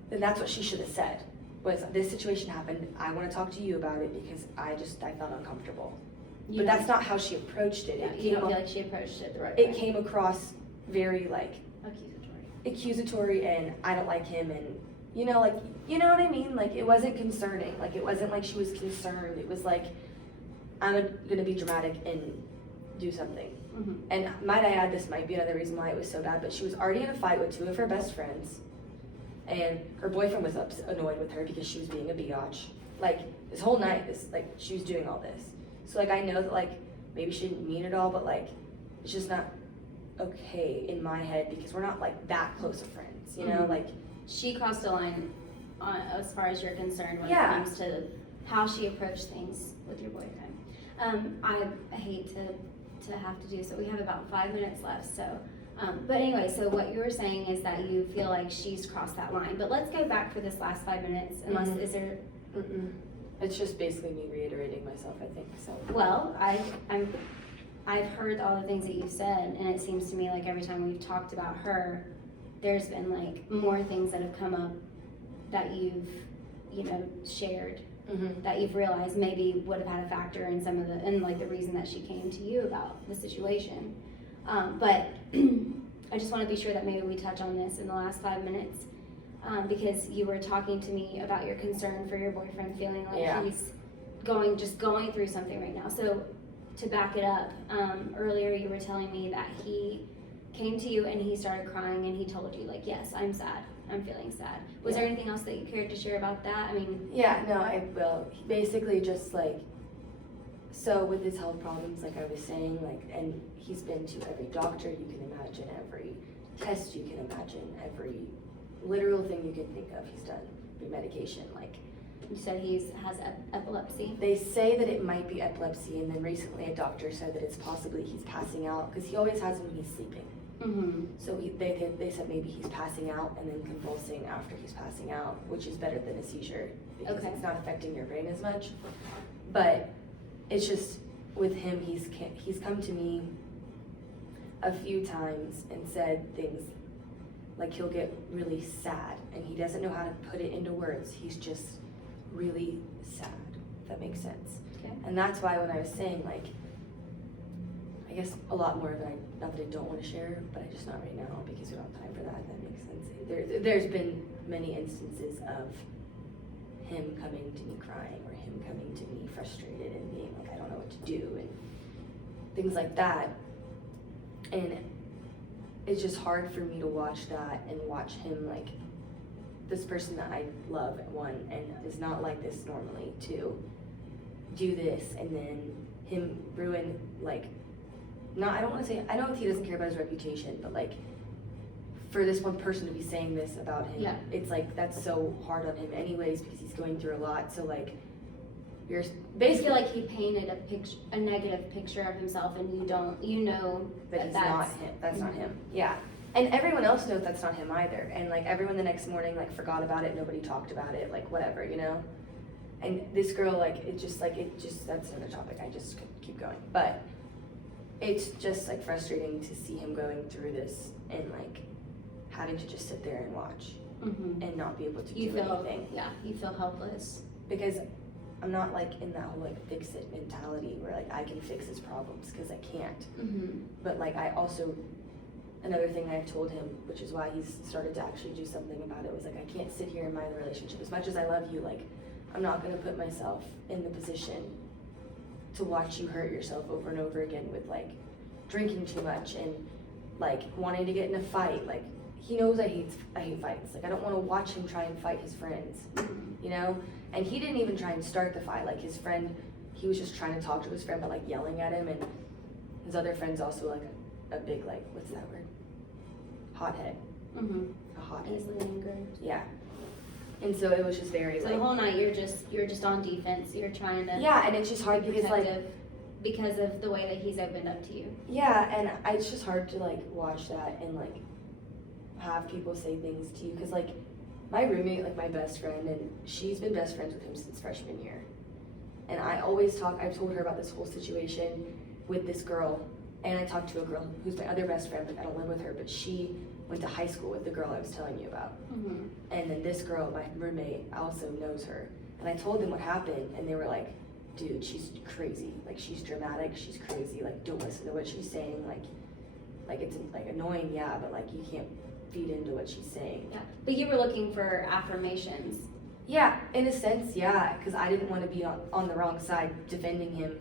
then that's what she should have said. Was, this situation happened, I want to talk to you about it because I felt uncomfortable. But that's not how she approached it. Yeah, you don't feel like she approached it the right way. way. It came across very like accusatory, and I don't like him, and you know what I mean? Like, it wasn't concerning. Like, it wasn't like she was concerned. It was like, I'm gonna be dramatic and do something. And might I add, this might be another reason why it was so bad, but she was already in a fight with 2 of her best friends. And her boyfriend was annoyed with her because she was being a biatch. Like, this whole night, she was doing all this. So, like, I know that, like, maybe she didn't mean it all, but, like, it's just not okay in my head because we're not, like, that close of friends, you know? Like, she crossed a line as far as you're concerned when it comes to how she approached things with your boyfriend. I hate to have to do so. We have about 5 minutes left, so... but anyway, so what you were saying is that you feel like she's crossed that line. But let's go back for this last 5 minutes, unless, is there... It's just basically me reiterating myself, I think, so. Well, I've heard all the things that you've said, and it seems to me like every time we've talked about her, there's been, like, more things that have come up that you've, shared, that you've realized maybe would have had a factor in some of the, and, like, the reason that she came to you about the situation. But I just want to be sure that maybe we touch on this in the last 5 minutes, because you were talking to me about your concern for your boyfriend feeling like he's going through something right now. So to back it up, earlier you were telling me that he came to you and he started crying and he told you, like, yes, I'm sad, I'm feeling sad. Was there anything else that you cared to share about that? I mean... Yeah, no, I will. Basically just, like, so with his health problems, like I was saying, like, and he's been to every doctor you can imagine, every test you can imagine, every literal thing you can think of, he's done. Every medication, like. You said he has epilepsy? They say that it might be epilepsy, and then recently a doctor said that it's possibly he's passing out, because he always has it when he's sleeping. So they said maybe he's passing out and then convulsing after he's passing out, which is better than a seizure because it's not affecting your brain as much. But it's just with him, he's come to me a few times and said things like he'll get really sad and he doesn't know how to put it into words. He's just really sad, if that makes sense. Okay. And that's why when I was saying, like, I guess a lot more than not that I don't want to share, but I just not right now because we don't have time for that, if that makes sense. There's been many instances of him coming to me crying or him coming to me frustrated and being like, I don't know what to do and things like that. And it's just hard for me to watch that and watch him, like, this person that I love, one, and is not like this normally, to do this and then him ruin, like, I don't want to say, I know he doesn't care about his reputation, but like, for this one person to be saying this about him, it's like, that's so hard on him anyways because he's going through a lot. So like, you're basically, I feel like he painted a negative picture of himself, and you know that he's not him. That's not him. Yeah, and everyone else knows that's not him either. And like, everyone the next morning like forgot about it. Nobody talked about it. Like, whatever, you know. And this girl, like, that's another topic. I just could keep going, but it's just like frustrating to see him going through this and like having to just sit there and watch and not be able to do anything. Yeah, you feel helpless because I'm not like in that whole like fix it mentality where like I can fix his problems, because I can't. But like, I also, another thing I told him, which is why he's started to actually do something about it, was like, I can't sit here and mind the relationship. As much as I love you, like, I'm not going to put myself in the position to watch you hurt yourself over and over again with like drinking too much and like wanting to get in a fight. Like, he knows I hate fights. Like, I don't want to watch him try and fight his friends, you know? And he didn't even try and start the fight. Like, his friend, he was just trying to talk to his friend, but like yelling at him, and his other friend's also like a big, like, what's that word? Hothead. A hothead. Easily angered. Yeah. And so it was just very, so like, the whole night you're just on defense. You're trying to and it's just hard because like, because of the way that he's opened up to you. Yeah, and it's just hard to like watch that and like have people say things to you, because like, my roommate, like my best friend, and she's been best friends with him since freshman year. And I've told her about this whole situation with this girl, and I talked to a girl who's my other best friend, but I don't live with her, but she went to high school with the girl I was telling you about. And then this girl, my roommate, also knows her. And I told them what happened, and they were like, dude, she's crazy. Like, she's dramatic, she's crazy. Like, don't listen to what she's saying. Like it's like annoying, yeah, but like, you can't feed into what she's saying. Yeah, but you were looking for affirmations. Yeah, in a sense, yeah, because I didn't want to be on the wrong side defending him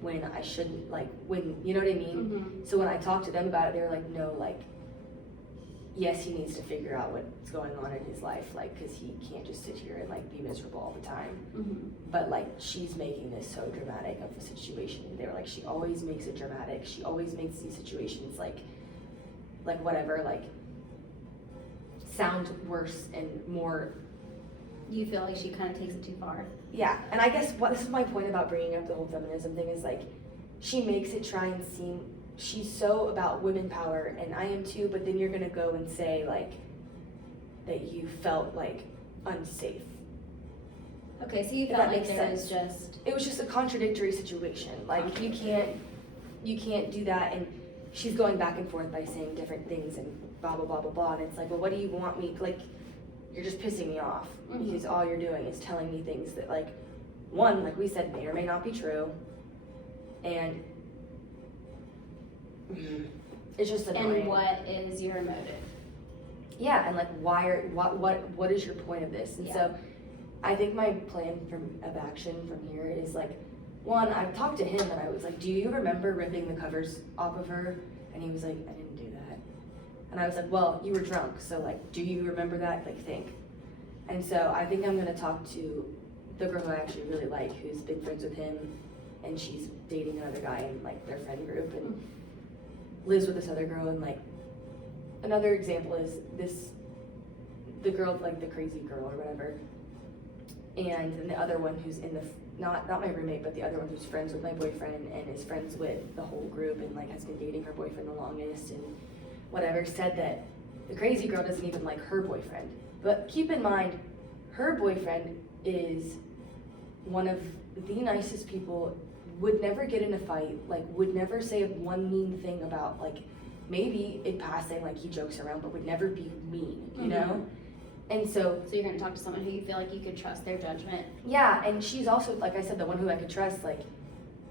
when I shouldn't, like, when, you know what I mean? So when I talked to them about it, they were like, no, like, yes, he needs to figure out what's going on in his life, like, because he can't just sit here and like be miserable all the time. But like, she's making this so dramatic of the situation. They were like, she always makes it dramatic. She always makes these situations like whatever, like, sound worse and more. You feel like she kind of takes it too far. Yeah, and I guess this is my point about bringing up the whole feminism thing, is like, she makes it try and seem, she's so about women power, and I am too, but then you're gonna go and say like that you felt like unsafe. Okay, so you felt like it was just a contradictory situation. Like, you can't do that, and she's going back and forth by saying different things and blah blah blah blah blah, and it's like, well, what do you want me, like, you're just pissing me off because all you're doing is telling me things that, like, one, like we said, may or may not be true, and it's just annoying. And what is your motive? Yeah, and like, what is your point of this? And so I think my plan of action from here is like, one, I talked to him and I was like, do you remember ripping the covers off of her? And he was like, I didn't do that. And I was like, well, you were drunk, so like, do you remember that? Like, think. And so I think I'm gonna talk to the girl who I actually really like, who's been friends with him, and she's dating another guy in like their friend group and lives with this other girl. And like, another example is the girl, like the crazy girl or whatever, and then the other one who's in the, not my roommate, but the other one who's friends with my boyfriend and is friends with the whole group and like has been dating her boyfriend the longest, and whatever, said that the crazy girl doesn't even like her boyfriend. But keep in mind, her boyfriend is one of the nicest people, would never get in a fight, like would never say one mean thing about, like maybe in passing, like he jokes around, but would never be mean, you know? And so you're gonna talk to someone who you feel like you could trust their judgment. Yeah, and she's also, like I said, the one who I could trust, like,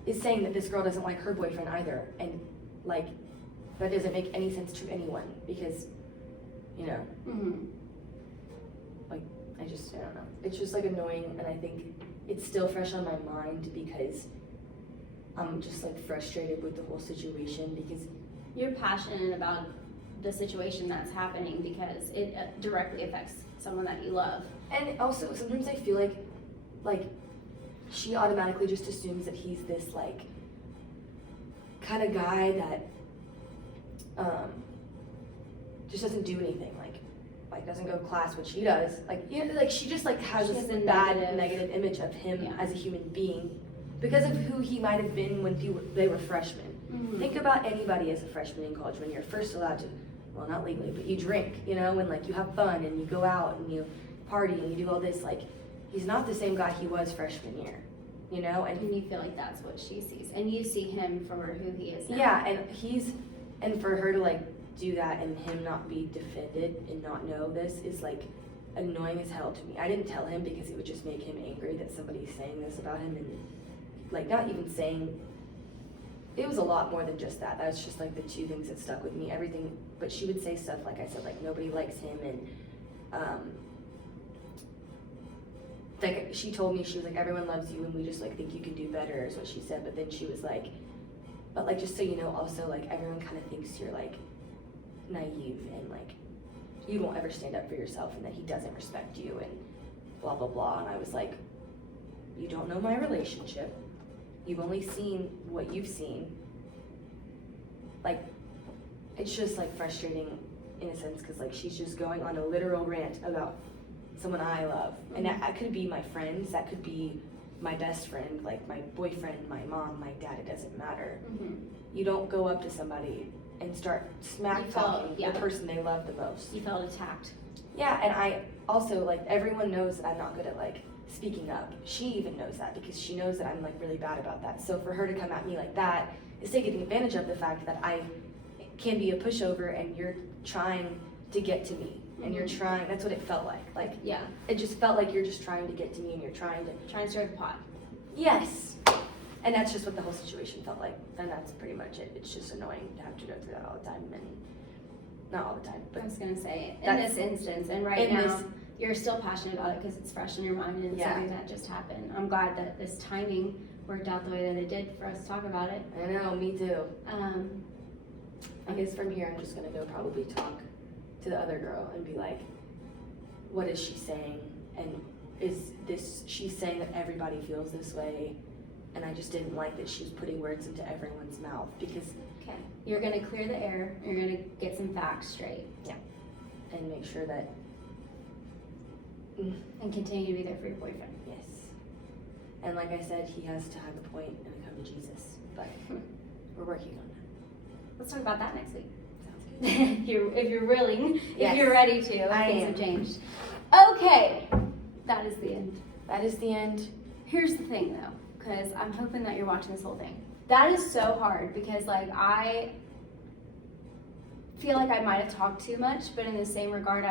is saying that this girl doesn't like her boyfriend either. And, like, that doesn't make any sense to anyone because, you know, like, I don't know. It's just, like, annoying, and I think it's still fresh on my mind because I'm just, like, frustrated with the whole situation because you're passionate about the situation that's happening because it directly affects someone that you love. And also, sometimes I feel like she automatically just assumes that he's this, like, kind of guy that just doesn't do anything, like doesn't go to class, which he does. Like, you know, like she just like has this bad negative image of him as a human being because of who he might have been when they were freshmen. Think about anybody as a freshman in college when you're first allowed to, well, not legally, but you drink, you know, and like you have fun and you go out and you party and you do all this. Like, he's not the same guy he was freshman year, you know? And you feel like that's what she sees. And you see him for who he is now. Yeah, and for her to like do that and him not be defended and not know this is like annoying as hell to me. I didn't tell him because it would just make him angry that somebody's saying this about him and like not even saying, it was a lot more than just that. That was just like the two things that stuck with me, everything. But she would say stuff like I said, like nobody likes him and like she told me, she was like, everyone loves you and we just like think you can do better is what she said. But then she was like, but like just so you know also like everyone kind of thinks you're like naive and like you won't ever stand up for yourself and that he doesn't respect you and blah blah blah. And I was like, you don't know my relationship, you've only seen what you've seen. Like it's just like frustrating in a sense because like she's just going on a literal rant about someone I love, and that could be my friends, that could be my best friend, like my boyfriend, my mom, my dad, it doesn't matter. You don't go up to somebody and start smack talking the person they love the most. You felt attacked. Yeah, and I also, like, everyone knows that I'm not good at, like, speaking up. She even knows that because she knows that I'm, like, really bad about that. So for her to come at me like that is taking advantage of the fact that I can be a pushover and you're trying to get to me. And you're trying, that's what it felt like. Like, yeah, it just felt like you're just trying to get to me and you're trying to stir the pot. Yes. And that's just what the whole situation felt like. And that's pretty much it. It's just annoying to have to go through that all the time. And not all the time, but I was going to say, in this instance, and right now, you're still passionate about it because it's fresh in your mind and something that just happened. I'm glad that this timing worked out the way that it did for us to talk about it. I know, me too. I guess from here, I'm just going to go probably talk to the other girl and be like, what is she saying? And she's saying that everybody feels this way, and I just didn't like that she's putting words into everyone's mouth because you're going to clear the air, you're going to get some facts straight. Yeah. And make sure that and continue to be there for your boyfriend. Yes. And like I said, he has to have a point and come to Jesus, but we're working on that. Let's talk about that next week. Sounds good. if you're willing, yes. if you're ready to, I things am. have changed. Okay, that is the end. That is the end. Here's the thing though, because I'm hoping that you're watching this whole thing. That is so hard because like I feel like I might have talked too much, but in the same regard,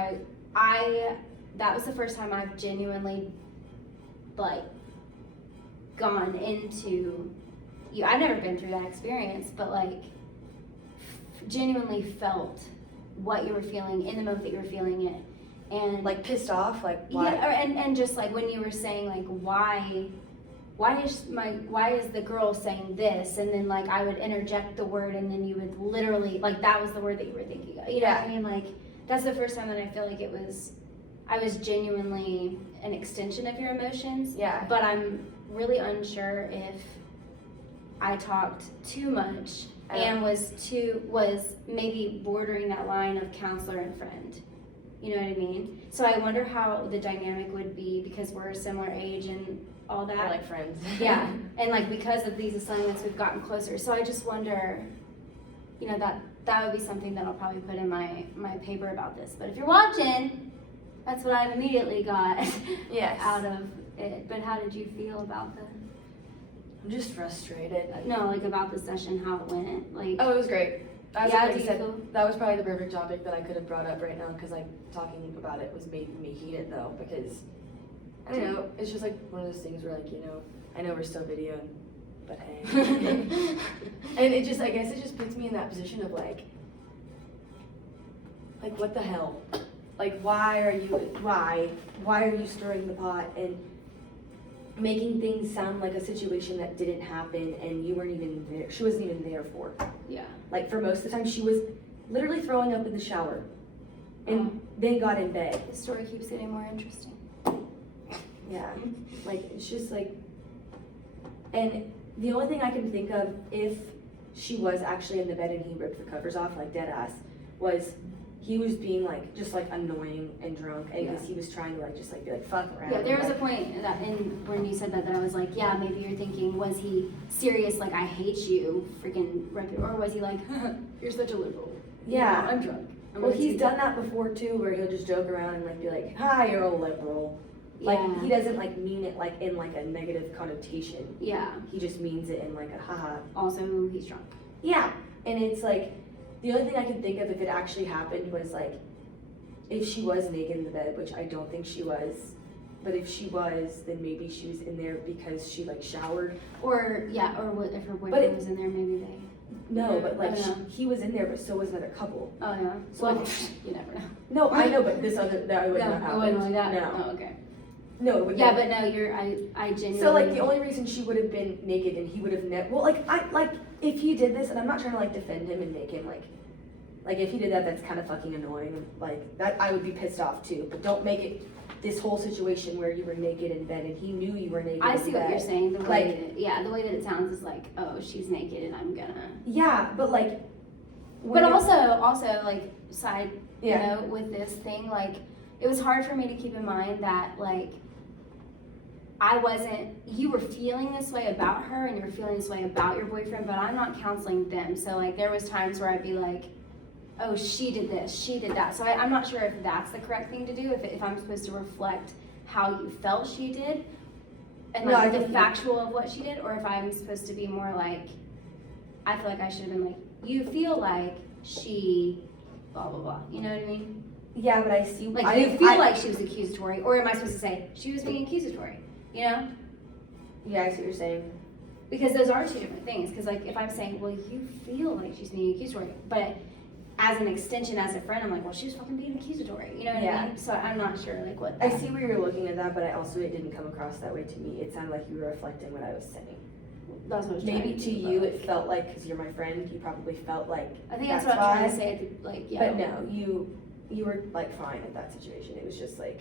I that was the first time I've genuinely like gone into you. I've never been through that experience, but like genuinely felt what you were feeling in the moment that you were feeling it, and like pissed off, like why? Yeah, and just like when you were saying like why is the girl saying this, and then like I would interject the word and then you would literally like that was the word that you were thinking of. You know what I mean? Like that's the first time that I feel like I was genuinely an extension of your emotions. Yeah. But I'm really unsure if I talked too much and was maybe bordering that line of counselor and friend. You know what I mean? So I wonder how the dynamic would be because we're a similar age and all that. We're like friends. Yeah, and like because of these assignments we've gotten closer. So I just wonder you know, that would be something that I'll probably put in my paper about this. But if you're watching, that's what I immediately got out of it. But how did you feel about I'm just frustrated. No, like about the session, how it went, like. Oh, it was great. Like Yeah, I do you said, feel? that was probably the perfect topic that I could have brought up right now, because like talking about it was making me heat it though, because I don't know, it's just like one of those things where like, you know, I know we're still videoing, but hey. And it just, I guess it just puts me in that position of like what the hell? Like why are you stirring the pot and making things sound like a situation that didn't happen and you weren't even there, she wasn't even there for. Yeah. Like for most of the time she was literally throwing up in the shower and then got in bed. The story keeps getting more interesting. Yeah, like it's just like, and the only thing I can think of if she was actually in the bed and he ripped the covers off like dead ass was he was being like just like annoying and drunk, and because he was trying to like just like be like fuck around. Yeah, there was a point that when you said that I was like, yeah, maybe you're thinking, was he serious, like I hate you, freaking rip it, or was he like, you're such a liberal? Yeah, I'm drunk. Well, he's done that before too, where he'll just joke around and like be like, "Hi, you're a liberal." Like he doesn't like mean it like in like a negative connotation. Yeah. He just means it in like a haha. Also, he's drunk. Yeah, and it's like the only thing I can think of if it actually happened was like if she was naked in the bed, which I don't think she was. But if she was, then maybe she was in there because she like showered. Or what if her boyfriend was in there, maybe they. No, but like he was in there, but so was another couple. Oh yeah. So well, like, you never know. No, I know, but that would not happen. It wasn't like that. No. Oh, okay. No, it would Yeah, never. but no, I genuinely. So like the only reason she would have been naked and he would have never. Well, like if he did this, and I'm not trying to like defend him and make him like if he did that, that's kind of fucking annoying. Like that, I would be pissed off too. But don't make it this whole situation where you were naked in bed and he knew you were naked. I in see bed. what you're saying. The way the way that it sounds is like, oh, she's naked and I'm gonna. Yeah, but like. But also like side, you know, with this thing, like it was hard for me to keep in mind that like you were feeling this way about her and you were feeling this way about your boyfriend, but I'm not counseling them. So like there was times where I'd be like, oh, she did this, she did that. So I'm not sure if that's the correct thing to do, if I'm supposed to reflect how you felt she did and like the factual of what she did, or if I'm supposed to be more like, I feel like I should have been like, you feel like she blah blah blah, you know what I mean? Yeah, but I see like you feel like she was accusatory, or am I supposed to say she was being accusatory, you know? Yeah, I see what you're saying. Because those are two different things, because like if I'm saying, well, you feel like she's being accusatory, but as an extension, as a friend, I'm like, well, she was fucking being accusatory, you know what I mean? So I'm not sure like what I see where you're looking at that, but it didn't come across that way to me. It sounded like you were reflecting what I was saying. That's what I was maybe to you it felt like, because you're my friend, you probably felt like I think that's what I'm trying to say, like, yeah. But no, you were like fine at that situation. It was just like,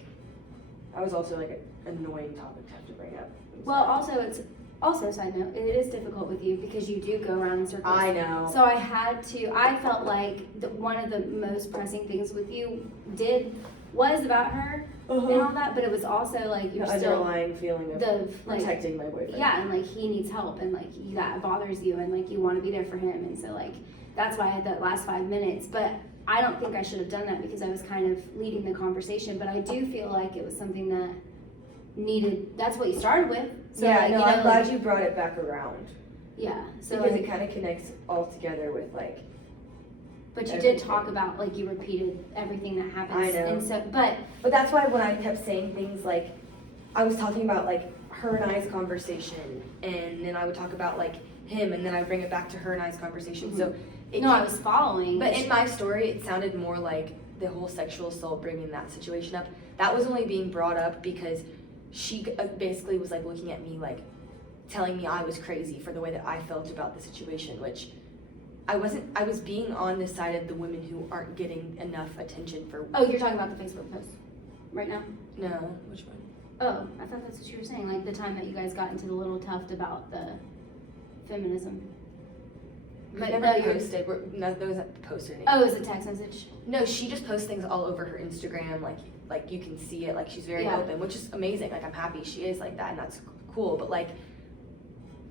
I was also like an annoying topic to have to bring up. Well, also side note, it is difficult with you because you do go around in circles. I know. So I felt like one of the most pressing things with you was about her and all that, but it was also like you're the still underlying feeling of protecting my boyfriend. Yeah, and like he needs help, and like that bothers you, and like you want to be there for him, and so like that's why I had that last 5 minutes. But I don't think I should have done that because I was kind of leading the conversation. But I do feel like it was something that needed. That's what you started with. So yeah, like, no, I'm glad you brought it back around. Yeah, so because like, it kind of connects all together with like. But you did talk about, like, you repeated everything that happens. I know. And so, but that's why when I kept saying things like, I was talking about like her and I's conversation, and then I would talk about like him, and then I would bring it back to her and I's conversation. So I was following. But in my story, it sounded more like the whole sexual assault, bringing that situation up. That was only being brought up because she basically was like looking at me like telling me I was crazy for the way that I felt about the situation, which I wasn't. I was being on the side of the women who aren't getting enough attention for. Oh, you're talking about the Facebook post right now? No, which one? Oh, I thought that's what you were saying, like the time that you guys got into the little tuft about the feminism. But never posted. There wasn't a post or anything. Oh, it was a text message? No, she just posts things all over her Instagram, like you can see it, like she's very open, which is amazing. Like I'm happy she is like that, and that's cool. But like,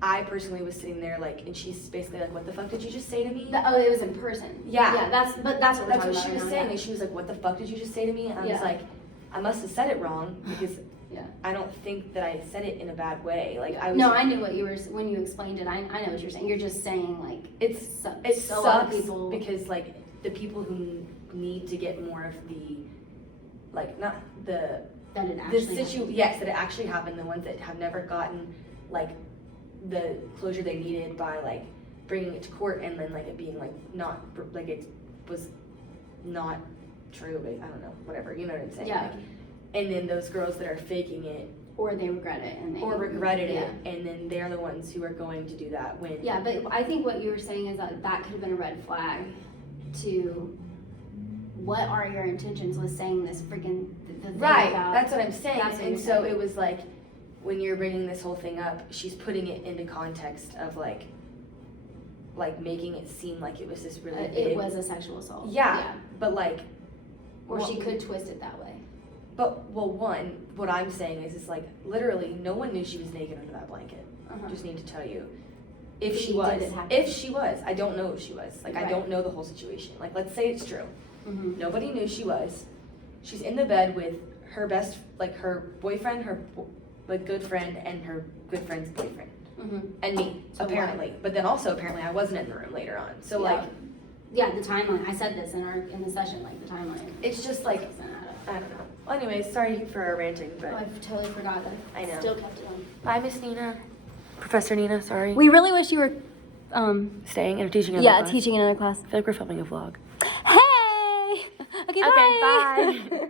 I personally was sitting there like, and she's basically like, what the fuck did you just say to me? It was in person. Yeah. Yeah, that's what we're talking about. That's what she was right now, saying, yeah. and she was like, what the fuck did you just say to me? And I was Yeah. like, I must have said it wrong, because Yeah. I don't think that I said it in a bad way. Like, I was. No, I knew what you were, when you explained it, I know what you're saying. You're just saying, like, It a lot of sucks people. because, like, the people who need to get more of the, like, not the, That it the actually happened. yes, that it actually happened, the ones that have never gotten, like, the closure they needed by, like, bringing it to court and then, like, it being, like, not, like, it was not true, but I don't know, whatever, you know what I'm saying? Yeah. Like, and then those girls that are faking it Or they regret it. or regretted yeah. it, and then they're the ones who are going to do that when. Yeah, but I think what you were saying is that could have been a red flag to what are your intentions with saying this freaking the thing Right, about. that's what I'm saying. That's what And you're so saying. it was like, when you're bringing this whole thing up, she's putting it into context of like making it seem like it was this really big. It was a sexual assault. Yeah, but like. Or she could twist it that way. But, well, one, what I'm saying is like, literally, no one knew she was naked under that blanket. Uh-huh. Just need to tell you. If she Did was. it happen? If she was. I don't know if she was. Like, I Right. don't know the whole situation. Like, let's say it's true. Mm-hmm. Nobody knew she was. She's in the bed with her her boyfriend, her like good friend, and her good friend's boyfriend, Mm-hmm. and me, So apparently. But then also apparently I wasn't in the room later on. So Yeah. like, Yeah, the timeline. I said this in the session, like the timeline. it's just like, doesn't add up. I don't know. Well, anyways, sorry for our ranting, Oh, but I totally forgot that. I know. Still kept it on. bye, Miss Nina, Professor Nina. Sorry. We really wish you were, Staying and teaching. teaching another class. I feel like we're filming a vlog. Hey. Okay. Okay, bye.